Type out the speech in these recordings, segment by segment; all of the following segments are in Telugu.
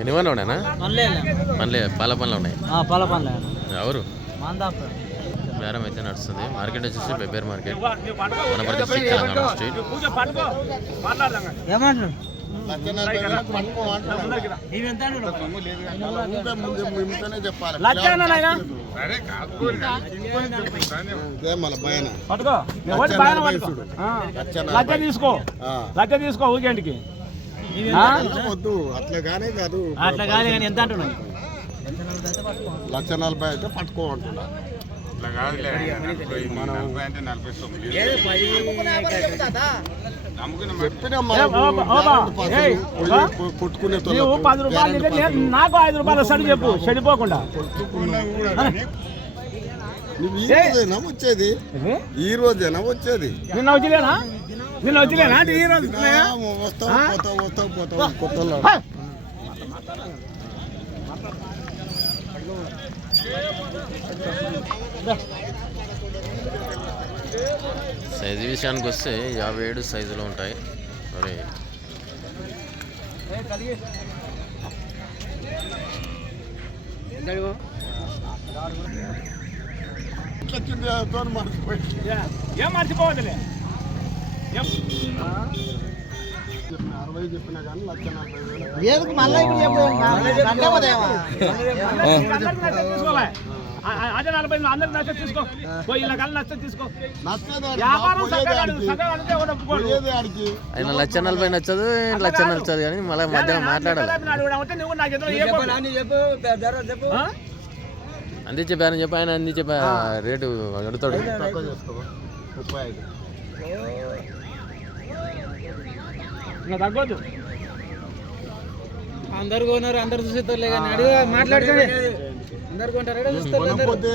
ఎన్ని ఉన్నాయన్నా? మళ్ళీ పాల పనులు ఉన్నాయి. పాల పనులు ఎవరు బేరం అయితే నడుస్తుంది. మార్కెట్ వచ్చేసి పెబ్బేరు మార్కెట్, వనపర్తి తెలంగాణ స్ట్రీట్. ఏమంటారు? తీసుకో ఊకేంటికి వద్దు. అట్లాగానే కాదు, అట్లా కానీ ఎంత అంటున్నాయి? 1,40,000 అయితే పట్టుకోమంటున్నా. కొట్టుకునే నువ్వు 10 రూపాయలు నాకు 5 రూపాయలు వస్తాడు చెప్పు, చెడిపోకుండా. వచ్చేది ఈ రోజేనా వచ్చేది? నిన్న వచ్చిలేనా? ఈ రోజు వస్తావు కొత్త సైజు విషయానికి వస్తే 57 సైజులో ఉంటాయి. మరి ఏం మర్చిపోవద్దులే. 60 చెప్పినా కానీ 1,40,000. ఏదుకు మళ్ళీ అదే 40 అందరికి నచ్చ తీసుకో, ఇలా కళ్ళు నచ్చ తీసుకో. వ్యాపారం ఆయన 1,40,000 నచ్చదు, 1,00,000 నచ్చదు కానీ మళ్ళీ మధ్యాహ్నం మాట్లాడాలి. అందించే బేరం చెప్పి ఆయన అందించే రేటు అడుగుతాడు. తగ్గొద్దు. అందరు కొన్నారు, అందరు చూసేస్తారు కానీ అడిగా మాట్లాడుకోండి. పోతే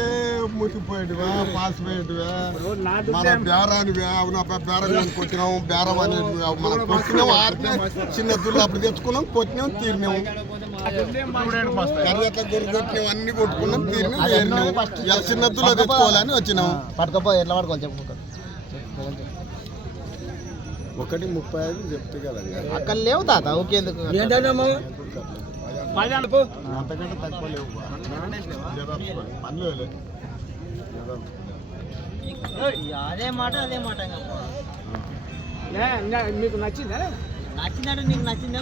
ముట్టిపోయేటివా, పాసిపోయేటివా, మన బేరానివా, అవునా బేరం కొట్టినాం, బేరం అనేది మనం కొట్టినాం, ఆడినాం, చిన్న దుర్లు అప్పుడు తెచ్చుకున్నాం, కొట్టినాం, తీరినాం, కర్రెట్ల గొర్రె కొట్టినాం, అన్ని కొట్టుకున్నాం, తీరినాం, వేరినాం. ఇలా చిన్న దుర్లో తెచ్చుకోవాలని వచ్చినాం. పట్టుకపో ఎట్లా పట్టుకోవాలి చెప్పు. 1,35 చెప్తే కదా అక్కడ లేవు తాత. ఓకే, ఎందుకు అంతకంటే తక్కువ లేవు. అదే మాట మీకు నచ్చిందా? నచ్చిందంటే నీకు నచ్చిందే.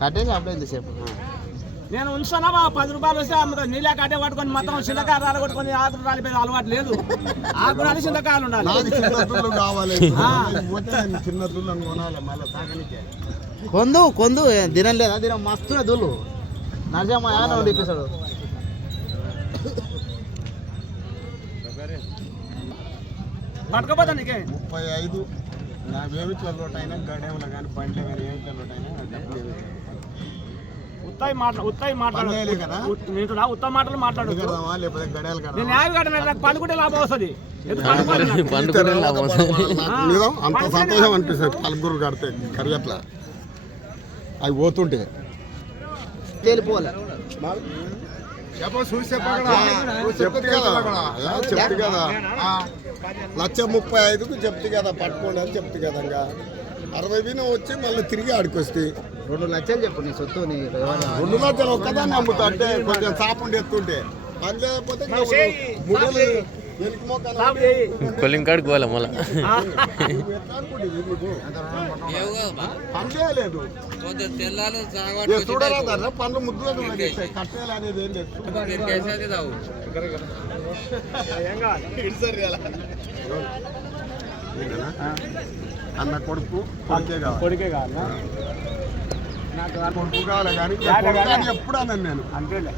కట్టేసి అప్పుడు ఎంతసేపు నేను ఉంచుతానా? 10 రూపాయలు వస్తే అమ్ముతాను. నీళ్ళ కట్టే పట్టుకొని మొత్తం చింతకాయలు రాలగొట్టుకొని ఆకులు రాలిపోయిన అలవాటు లేదు. ఆకురాలి చింతకాయలు ఉండాలి. కొందు దినం లేదా? దినం మస్తున్న దూళ్ళు నరజమ్మ ఇప్పిస్తాడు. పట్టుకపోతా నీకే 35. నా వేవిట్ల లోటైనా గడేములు కానీ పండ్లు కానీ ఏమిట్ల లోటైనా ఉత్తాయి మాట్లాడు కదా. ఉత్తమ మాటలు మాట్లాడు. నేను యాభై కట్టిన పండుకుంటే లాభం వస్తుంది. అంత సంతోషం అనిపిస్తుంది. పలుగురు కడితే కరియట్లా అవి పోతుంటే తేలిపోవాలి. చెప్తే కదా 1,35,000కు చెప్తే కదా పట్టుకోండి అని చెప్తే కదా. ఇంకా 60 వచ్చి మళ్ళీ తిరిగి ఆడికొస్తే 2 లక్షలు చెప్పు నీ సొత్తు. 2 లక్షలు ఒక్కదాన్ని అమ్ముతా అంటే కొంచెం సాపుండి ఎత్తుంటే పని లేకపోతే కొల్లింగ్ కాడికి పోలే మళ్ళీ పని చేయలేదు. చూడరాదన్న పనులు ముద్దుగా కట్టేయాలి అనేది ఏం లేదు. అన్న కొడుకు కొడుకే కావాలి. కొడుకు కావాలి కానీ ఎప్పుడు అన్నాను నేను. అంతేలే.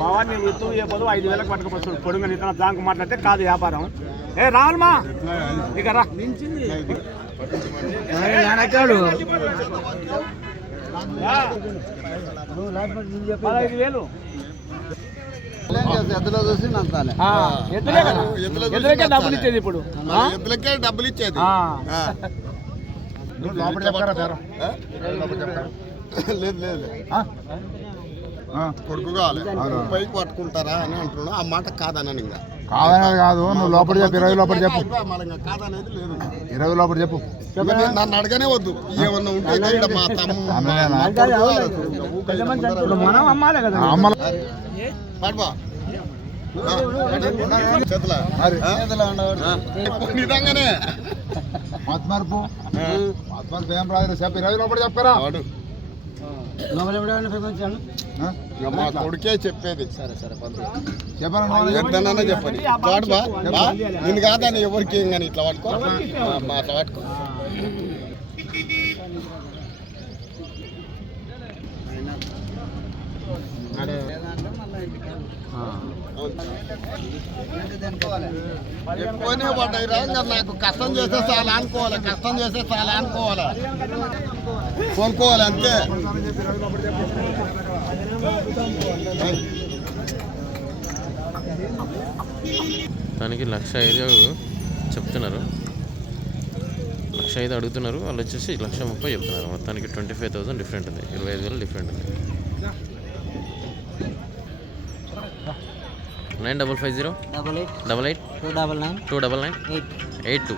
బావాన్ని ఎత్తు ఇవ్వదు 5,000కి పట్టుకోవచ్చు. పొడుగు ఇతర బ్లాంక్ మాట్లాడితే కాదు వ్యాపారం. ఏ రావాలమ్మా ఇక రా. 15,000 ఎద్దులో చూసి ఎద్దులకే డబ్బులు ఇచ్చేది. ఇప్పుడు ఎద్దులకే డబ్బులు ఇచ్చేది. లోపల చెప్తారా బేరం ఆ? లేదు లేదు కొడుకు కావాలి పైకి పట్టుకుంటారా అని అంటున్నాడు. ఆ మాట కాదన్నాను ఇంకా కాదనేది కాదు, నువ్వు లోపల చెప్పు, 20 లోపల చెప్పు, మళ్ళీ ఇంకా కాదనేది లేదు. 20 లోపల చెప్పు. ఇంకా నేను నన్ను అడగనే వద్దు. ఏమన్నా ఉంటే ఇక్కడ మా మనం అమ్మాలే కదా అమ్మల నిజంగానే మత్మర్పు ఏం రాదు చెప్పు, 20 లోపల చెప్పరా. మా కొడుకే చెప్పేది. చెప్పరా ఎంతనన్నా చెప్పండి. వాడు బా నేను కాదని ఎవరికి ఏం కానీ ఇట్లా పట్టుకో మా అట్లా పట్టుకో. ఎక్కువనే పడ్డాయి రా. ఇంకా నాకు కష్టం చేస్తే చాలా అనుకోవాలి, కష్టం చేస్తే చాలా అనుకోవాలి, కొనుక్కోవాలి అంతే. దానికి 1,05,000 చెప్తున్నారు, 1,05,000 అడుగుతున్నారు. వాళ్ళు వచ్చేసి 1,30,000 చెప్తున్నారు. మొత్తానికి 25,000 డిఫరెంట్ ఉంది, 25,000 డిఫరెంట్ ఉంది. 9550 88 299 82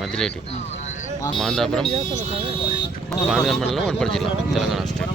మధ్యలేటి మాందాపురం పానగల్ మండలం వనపర్తి జిల్లా తెలంగాణ స్టేట్.